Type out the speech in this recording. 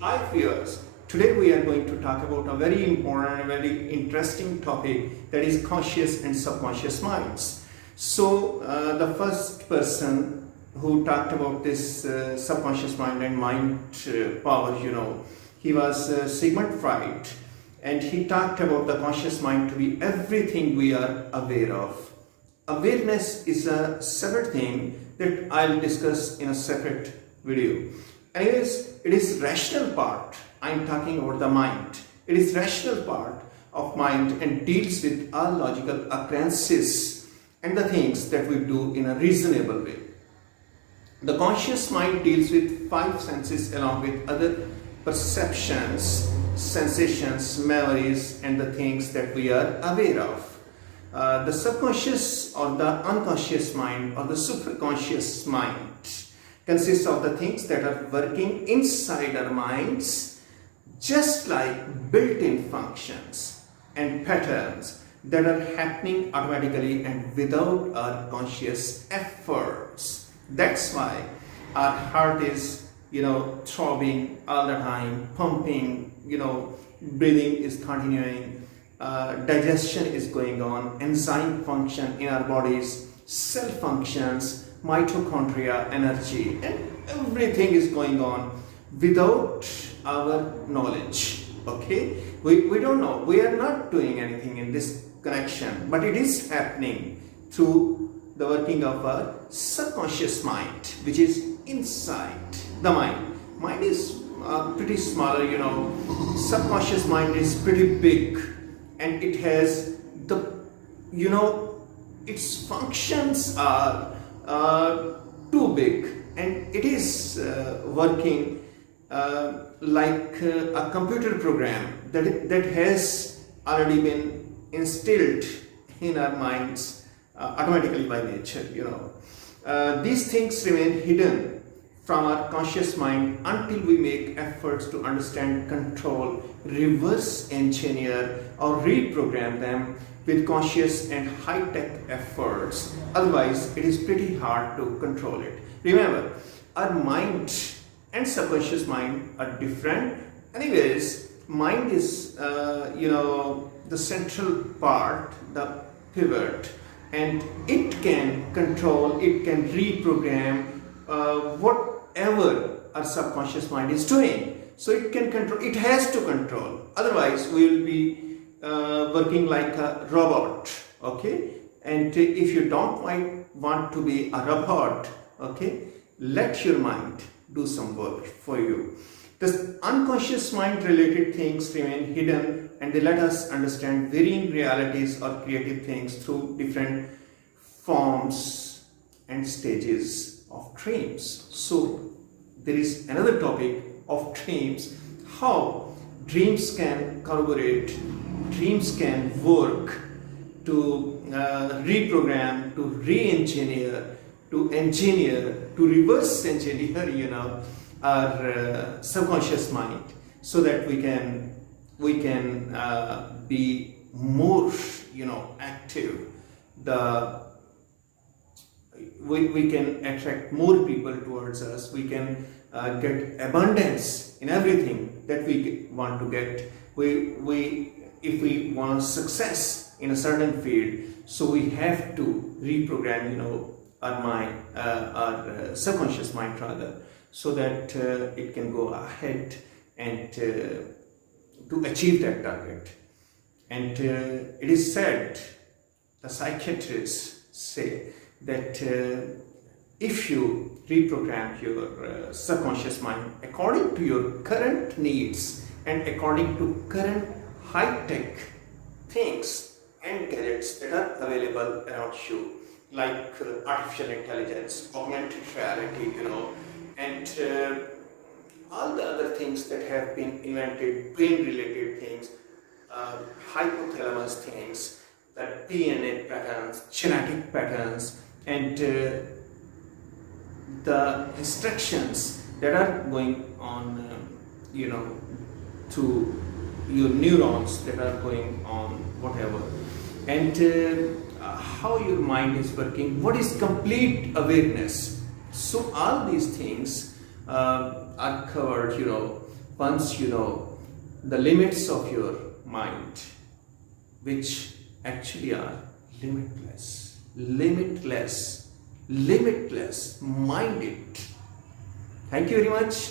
Hi viewers, today we are going to talk about a very important and very interesting topic, that is conscious and subconscious minds. So the first person who talked about this subconscious mind and mind power, he was Sigmund Freud, and he talked about the conscious mind to be everything we are aware of. Awareness is a separate thing that I'll discuss in a separate video. Anyways, it is rational part. I'm talking about the mind. It is rational part of mind and deals with all logical occurrences and the things that we do in a reasonable way. The conscious mind deals with five senses along with other perceptions, sensations, memories, and the things that we are aware of. The subconscious or the unconscious mind or the superconscious mind consists of the things that are working inside our minds, just like built-in functions and patterns that are happening automatically and without our conscious efforts. That's why our heart is, throbbing all the time, pumping, breathing is continuing, digestion is going on, enzyme function in our bodies, cell functions, mitochondria, energy, and everything is going on without our knowledge. Okay, we don't know, we are not doing anything in this connection, but it is happening through the working of our subconscious mind, which is inside the mind is pretty smaller, subconscious mind is pretty big, and it has the its functions are too big, and it is working like a computer program that has already been instilled in our minds automatically by nature. These things remain hidden from our conscious mind until we make efforts to understand, control, reverse engineer, or reprogram them with conscious and high-tech efforts. Otherwise, it is pretty hard to control it. Remember, our mind and subconscious mind are different. Anyways, mind is, the central part, the pivot, and it can control, it can reprogram whatever our subconscious mind is doing. So it can control, it has to control. Otherwise, we will be working like a robot. Okay, and if you don't want to be a robot, okay, let your mind do some work for you. The unconscious mind related things remain hidden, and they let us understand varying realities or creative things through different forms and stages of dreams. So there is another topic of dreams, how dreams can corroborate, dreams can work to reprogram, to re-engineer, to engineer, to reverse engineer, our subconscious mind, so that we can be more, active. We can attract more people towards us. We can get abundance in everything that we want to get. If we want success in a certain field, so we have to reprogram, our mind, our subconscious mind rather, so that it can go ahead and to achieve that target. And it is said, the psychiatrists say that if you reprogram your subconscious mind according to your current needs and according to current high-tech things and gadgets that are available around you, like artificial intelligence, augmented reality, and all the other things that have been invented, brain-related things, hypothalamus things, that DNA patterns, genetic patterns, and the instructions that are going on, through your neurons that are going on, whatever, and how your mind is working, what is complete awareness. So all these things are covered, once you know the limits of your mind, which actually are limitless, limitless, limitless. Mind it. Thank you very much.